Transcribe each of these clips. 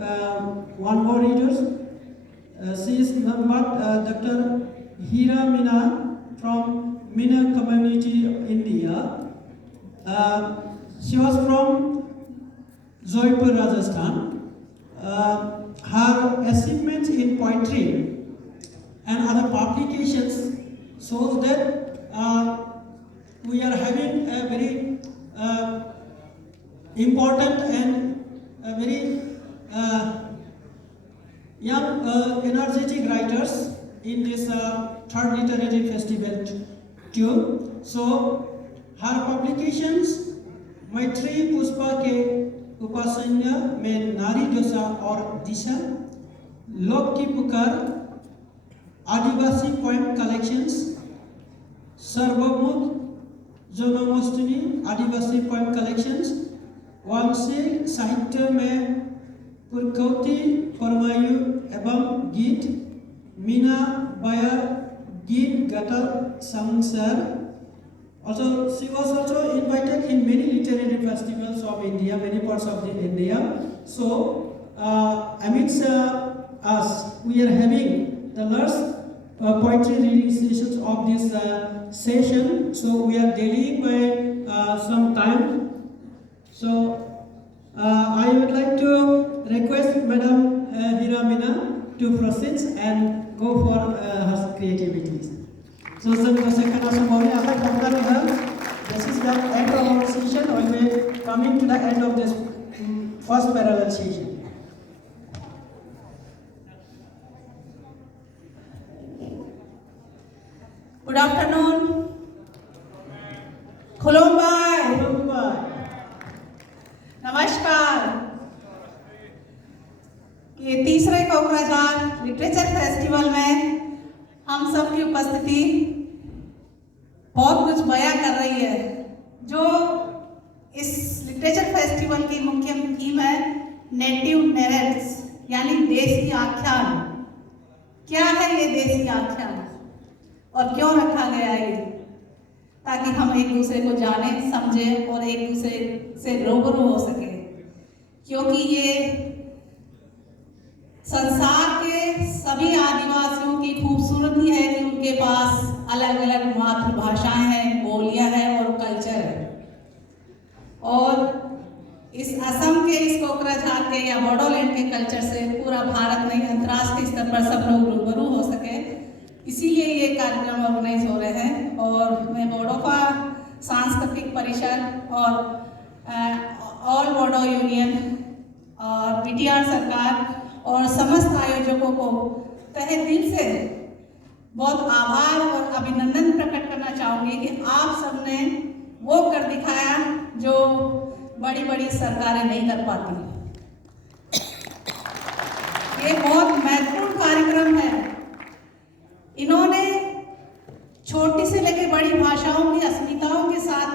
one more reader. She is Dr. Hira Mina from Mina community, India. She was from Jaipur, Rajasthan. Her achievements in poetry and other publications shows that we are having a very important and a very young energetic writers in this third literary festival too. So her publications मैत्री पुष्पा के उपासन्या में नारी दशा और दिशा, लोक की पुकार, आदिवासी poem collections, सर्वमुख जनमोष्टनी आदिवासी poem collections, वांशी साहित्य में पुरकौती परमायु एवं गीत, मीना बाया गीत गटर संसार. Also, she was also invited in many literary festivals of India, many parts of India. So, amidst us, we are having the last poetry reading sessions of this session. So, we are delaying by some time. So, I would like to request Madam Hira Mina to proceed and go for her creativities. So, this is the end of our session. We will coming to the end of this first parallel session. Good afternoon. Khulumbai. नमस्कार. ये तीसरे Kokrajhar literature festival में हम सब की उपस्थिति बहुत कुछ बयां कर रही है. जो इस लिटरेचर फेस्टिवल की मुख्य थीम है नेटिव नैरेट्स, यानी देसी आख्यान. क्या है ये देसी आख्यान और क्यों रखा गया है? ताकि हम एक दूसरे को जाने, समझें और एक दूसरे से रूबरू हो सके. क्योंकि ये संसार के सभी आदिवासियों की खूबसूरती है कि उनके पास अलग अलग मातृभाषाएं हैं, बोलियां हैं और कल्चर है. और इस असम के, इस कोकराझार के या बोडोलैंड के कल्चर से पूरा भारत नहीं, अंतर्राष्ट्रीय स्तर पर सब लोग रूबरू हो सके, इसीलिए ये कार्यक्रम ऑर्गेनाइज हो रहे हैं. और मैं बोडोफा सांस्कृतिक परिषद और ऑल बोडो यूनियन और बीटीआर सरकार और समस्त आयोजकों को तहे दिल से बहुत आभार और अभिनंदन प्रकट करना चाहूँगी कि आप सबने वो कर दिखाया जो बड़ी बड़ी सरकारें नहीं कर पाती. ये बहुत महत्वपूर्ण कार्यक्रम है. इन्होंने छोटी से लेकर बड़ी भाषाओं की अस्मिताओं के साथ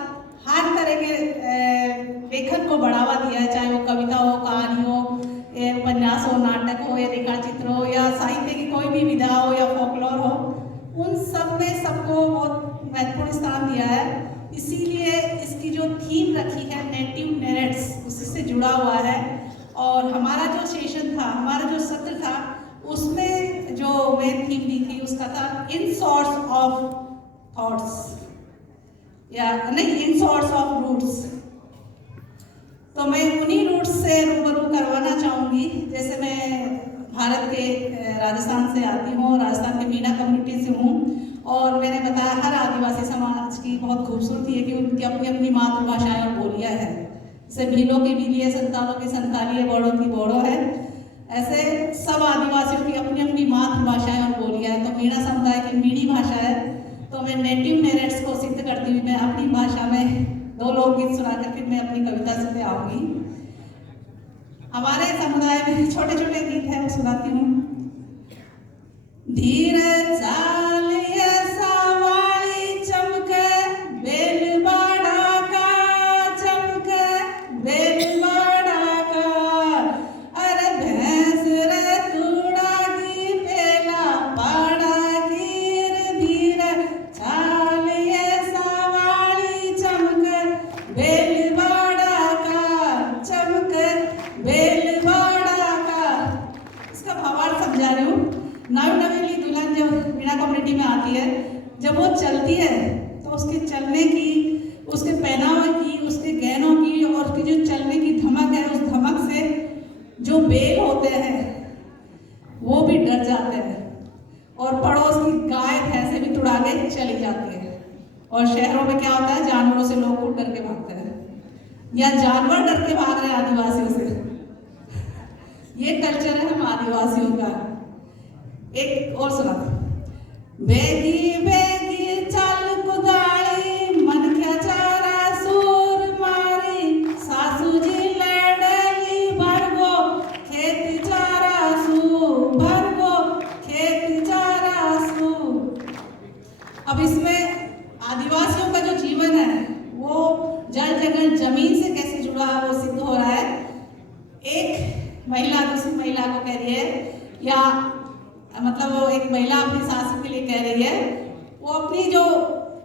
हर तरह के लेखन को बढ़ावा दिया है, चाहे वो कविता हो, कहानी हो, उपन्यास हो, नाटक हो या रेखाचित्र हो या साहित्य की कोई भी विधा हो या फोकलोर हो. उन सब ने सबको बहुत महत्वपूर्ण स्थान दिया है. इसीलिए इसकी जो थीम रखी है नेटिव नैरेट्स, उसी से जुड़ा हुआ है. और हमारा जो सेशन था, हमारा जो सत्र था, उसमें जो मेन थीम दी थी उसका था इन सोर्स ऑफ थॉट्स, या नहीं, इन सोर्स ऑफ रूट्स. तो मैं उन्हीं रूट्स से रूबरू करवाना चाहूँगी. जैसे मैं भारत के राजस्थान से आती हूँ, राजस्थान के मीना कम्युनिटी से हूँ. और मैंने बताया हर आदिवासी समाज की बहुत खूबसूरती है कि उनकी अपनी अपनी मातृभाषाएं और बोलियाँ हैं. जैसे भीलों की भीली है, संतालों की संताली है, बोड़ों की बोड़ो है. ऐसे सब आदिवासियों की अपनी अपनी मातृभाषाएं और बोलियाँ हैं. तो मीणा समुदाय की मीठी भाषा है. तो मैं नेटिव नैरेट्स को सिद्ध करती हुई मैं अपनी भाषा में 2 लोकगीत सुनाकर फिर मैं अपनी कविता से आऊँगी. हमारे समुदाय में छोटे छोटे गीत हैं, वो सुनाती हूँ. धीरे चाल ये सवारी चमके, बेल बड़ा का चमके, बेल बड़ा का. अरे भैंस रे तूड़ा की पेला पड़ा गिर, धीरे चाल ये सवारी चमके, बेल बड़ा का चमके, बेल बड़ा का. जो बैल होते हैं वो भी डर जाते हैं और पड़ोस की गाय भैंसे भी तुड़ा के चली जाती है। और शहरों में क्या होता है, जानवरों से लोग खुद डर के भागते हैं या जानवर डर के भाग रहे हैं आदिवासियों से। ये कल्चर है हम आदिवासियों का। एक और सुना, बेगी बेगी चल कुदाली मन क्या चारा सूर मारी सासू जी लड़ली भरगो खेत चारा सू भरगो खेत चारा सू। अब इसमें आदिवासियों का जो जीवन है वो जल जंगल जमीन से कैसे जुड़ा है वो सिद्ध हो रहा है। एक महिला दूसरी महिला को कह रही है, या मतलब वो एक महिला अपनी सासू के लिए कह रही है, वो अपनी जो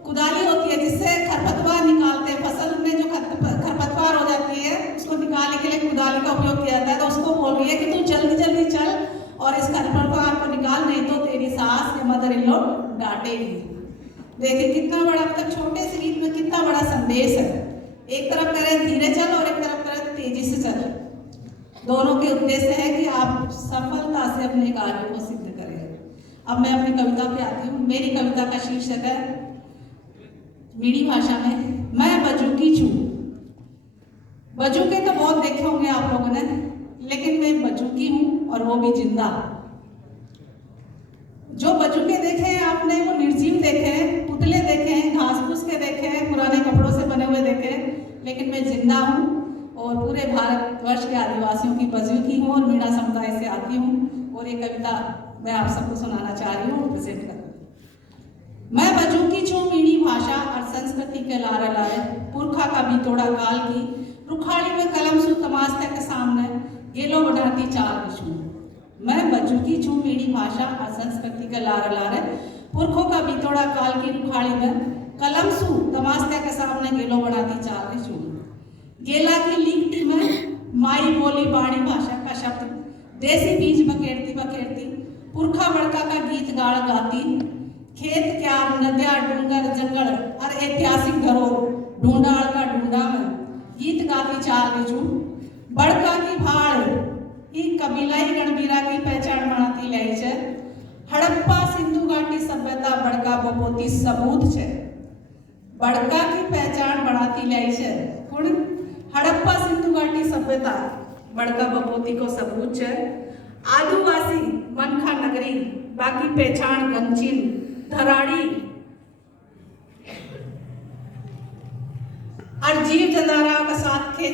कुदाली होती है जिससे खरपतवार निकालते हैं, फसल में जो खरपतवार हो जाती है उसको निकालने के लिए कुदाली का उपयोग किया जाता है, तो उसको बोल रही है कि तू जल्दी जल्दी चल और इस खरपतवार को निकाल, नहीं तो तेरी सास या मदर इन लॉ डांटेगी। देखिए कितना बड़ा, मतलब छोटे से गीत में कितना बड़ा संदेश है। एक तरफ कह रहे धीरे चल और एक तरफ कह रहे तेजी से चल। दोनों के उद्देश्य है कि आप सफलता से अपने कार्यों को सिद्ध करें। अब मैं अपनी कविता पे आती हूँ। मेरी कविता का शीर्षक है मीठी भाषा में, मैं बजुकी छू। बजुके तो बहुत देखे होंगे आप लोगों ने, लेकिन मैं बजुकी हूँ और वो भी जिंदा। जो बजुके देखे हैं आपने वो निर्जीव देखे हैं, पुतले देखे हैं, घास फूस के देखे हैं, पुराने कपड़ों से बने हुए देखे हैं, लेकिन मैं जिंदा हूँ और पूरे भारतवर्ष के आदिवासियों की बजुकी हूँ और मीणा समुदाय से आती हूँ। और ये कविता मैं आप सबको सुनाना चाह रही हूँ, प्रेजेंट कर। मैं बजुकी छू मीठी भाषा और संस्कृति के लारे लारे, पुरखा का बितोड़ा काल की रुखाड़ी में कलम सु तमास्ते के सामने गेलो बनाती चार विष्णु। मैं बजुकी छू मीठी भाषा और संस्कृति के लारे लारे, पुरखों का बितोड़ा काल की रुखाड़ी में कलम सु तमास्ते के सामने गेलो बनाती चार विष्णु। गेला की लिखती में माई बोली बाणी भाषा का शब्द, देसी बीज बखेरती बखेरती पुरखा बड़का का गीत गाड़ गाती। खेत क्या नदिया डूंगर जंगल और ऐतिहासिक धरोहर ढूंढाड़ का ढूंढा में गीत गाती चार बिजू। बड़का की भाड़ ही कबीलाई गणबीरा की पहचान बनाती लाई छे। हड़प्पा सिंधु घाटी सभ्यता बड़का बपोती सबूत छे। बड़का की पहचान बनाती लाई छे कुण हड़प्पा सिंधु घाटी सभ्यता बड़का बपोती को सबूत छे। आदिवासी मनखा नगरी बाकी पहचान गमचीन धराड़ी और जीव जंदारा का साथ खेत